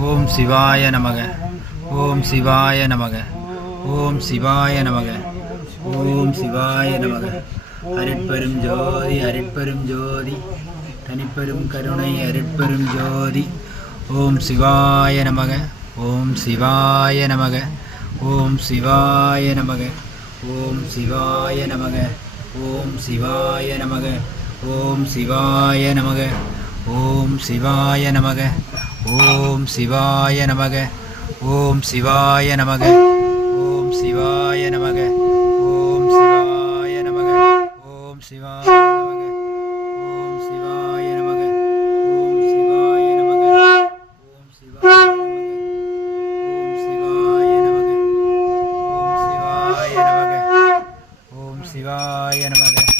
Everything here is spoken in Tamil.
ஓம் சிவாய நமக. ஓம் சிவாய நமக. ஓம் சிவாய நமக. ஓம் சிவாய நமக. அருட்பெரும் ஜோதி அருட்பெரும் ஜோதி தனிப்பெரும் கருணை அருட்பெரும் ஜோதி. ஓம் சிவாய நமக. ஓம் சிவாய நமக. ஓம் சிவாய நமக. ஓம் சிவாய நமக. ஓம் சிவாய நமக. ஓம் சிவாய நமக. ஓம் சிவாய நமக. ஓம் சிவாய நமக. ஓம் சிவாய நமக. ஓம் சிவாய நமக. ஓம் சிவாய நமக. ஓம் சிவாய நமக. ஓம் சிவாய நமக. ஓம் சிவாய நமக. ஓம் சிவாய நமக. ஓம் சிவாய நமக. ஓம் சிவாய நமக. ஓம் சிவாய நமக.